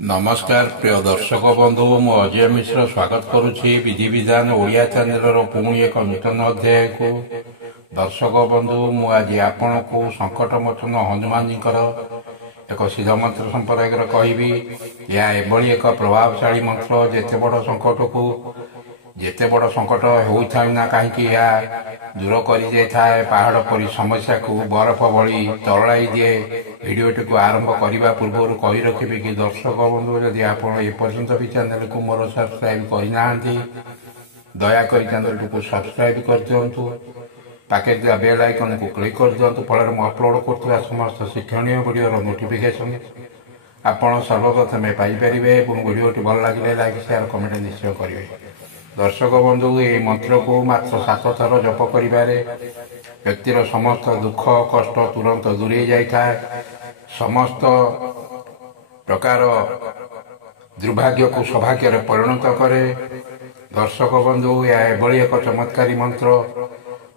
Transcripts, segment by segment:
नमस्कार प्रिय दर्शक बंधु मु अजय मिश्र स्वागत करुच्ची विधि विधान ओडिया चैनल पुणी एक नूतन अध्याय को दर्शक बंधु मु आज आपण को संकट मोचन हनुमान जी एक सिद्ध मंत्र संपर्क कहबी। यह एभली एक प्रभावशाली मंत्र जेते बड़ संकट को जेते बड़ संकट होता ना कहीं दूर कर पहाड़ परी समस्या को बरफ भली तरलाई दिए। भिडियोटी को आरंभ करने पूर्व कही रखी कि दर्शक बंधु जदि आप एपर्यंत भी चैनल को मोर सब्सक्राइब करना दयाकोरी चैनल को सब्सक्राइब कर दिंतु पाखे बेल आइकन को क्लिक कर दिंतु फल मुझे अपलोड कर समस्त शिक्षणीय वीडियो नोटिफिकेशन आपड़ सर्वप्रथमे पाइपर। वीडियोटी भल लगे लाइक शेयर कमेंट निश्चय करेंगे। दर्शक बंधु ये मंत्र को मात्र 7 थर जप करिबारे व्यक्तिर समस्त दुख कष्ट तुरंत दूरे जाए, समस्त प्रकार दुर्भाग्य को सौभाग्य परिणत करे। दर्शक बंधु यह एभली एक चमत्कारी मंत्र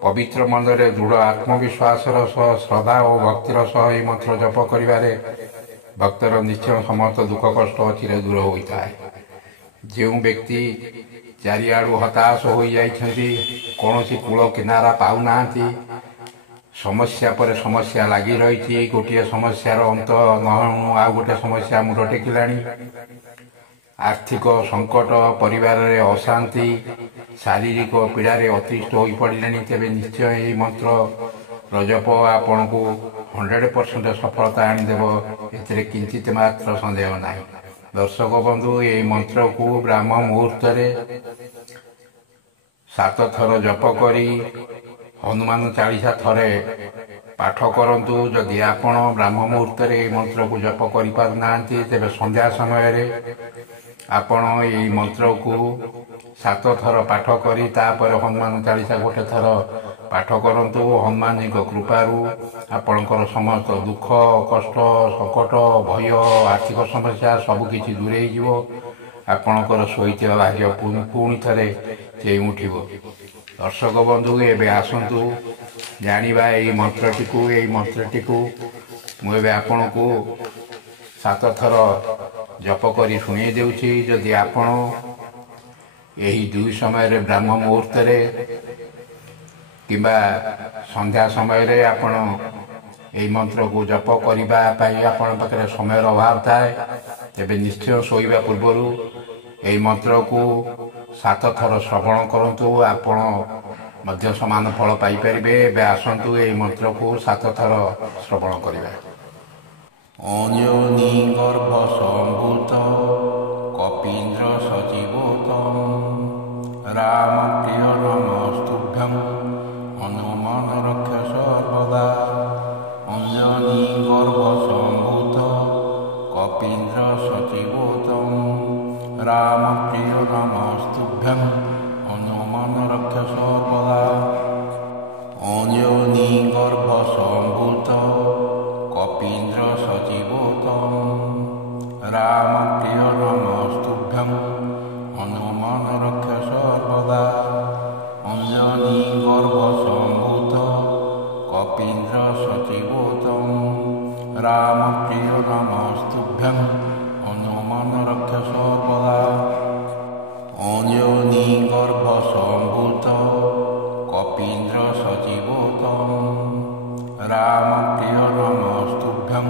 पवित्र मन दृढ़ आत्मविश्वास श्रद्धा और भक्तिर सह यह मंत्र जप करिबारे भक्तर निश्चय समस्त दुख कष्ट अचिरे दूर होता है। जो व्यक्ति चारिआडू हताश हो जाइछन्ति कौन कूल किनारा पाऊना समस्या पर समस्या लगी रही गोटे समस्यार अंत नहणु आ गोटे समस्या मुंड टेकिलाणी आर्थिक संकट परिवार रे अशांति शारीरिक पीड़ार अतिष्ठ हो पड़े तेरे निश्चय यही मंत्र जप आपण को 100% सफलता आनीदेव ए किंचित मात्र संदेह ना। दर्शक बंधु ये मंत्र को ब्राह्म मुहूर्त 7 थर जप करी हनुमान चालीसा थरे पाठ करंतु। जदि आपण ब्राह्म मुहूर्त मंत्र को जप कर पारना तेरे संध्या समय आपण ये मंत्र को 7 थर पाठ करी तापर हनुमान चालीसा गोटे थर पाठ करंतु। हनुमान जी कृपारू आपणकर समस्त दुख कष्ट संकट भय आर्थिक समस्या सबकि दूरे आपणकर शोता भाग्य पुणी थे चेई उठिब। दर्शक बंधु एवं आसतु जानिबा यही मंत्रटी को मुझे आपण को 7 थर जप करी शुणी देउछि। जदि आपण यही 2 समय ब्राह्म मुहूर्त किंबा संध्या समय आपण यही मंत्र को जप करने आपण पाखे समय अभाव थाए तेरे निश्चय शोइबा पूर्व यही मंत्र को 7 थर श्रवण करंतु आपण मध्य समान फल पाइपर। आसतु यही मंत्र को 7 थर श्रवण करिबा। अन्योनी गर्भ संभूत कपीन्द्र सजीवोत राम प्रिय नमस्तुभ्यं हनुमान रक्ष सर्वदा। अन्योनी गर्भ संभूत कपीन्द्र सजीवोत राम प्रिय नमस्तुभ्यं हनुमान रक्ष सर्वदा। अन्योनी गर्भ संभूत कपीन्द्र सजीवोत राम प्रिय नमस्तुभ्यं हनुमान रक्ष सर्वदा। अन्योनी गर्भ संभूत कपीन्द्र सजीवोत राम प्रिय नमस्तुभ्यं हनुमान रक्ष सर्वदा। अन्योनी गर्भ संभूत कपीन्द्र सजीवोत राम प्रिय नमस्तुभ्यं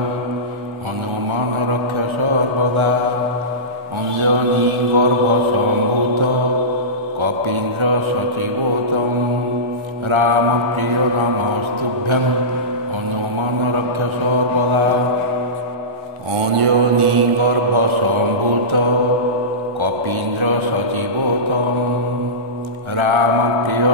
हनुमान रक्ष सर्वदा। अन्योनी गर्भ संभूत कपीन्द्र सजीवोत राम प्रिय नमस्तुभ्यं हनुमान रक्ष सर्वदा। अन्योनी गर्भ संभूत कपीन्द्र सजीवोत राम प्रिय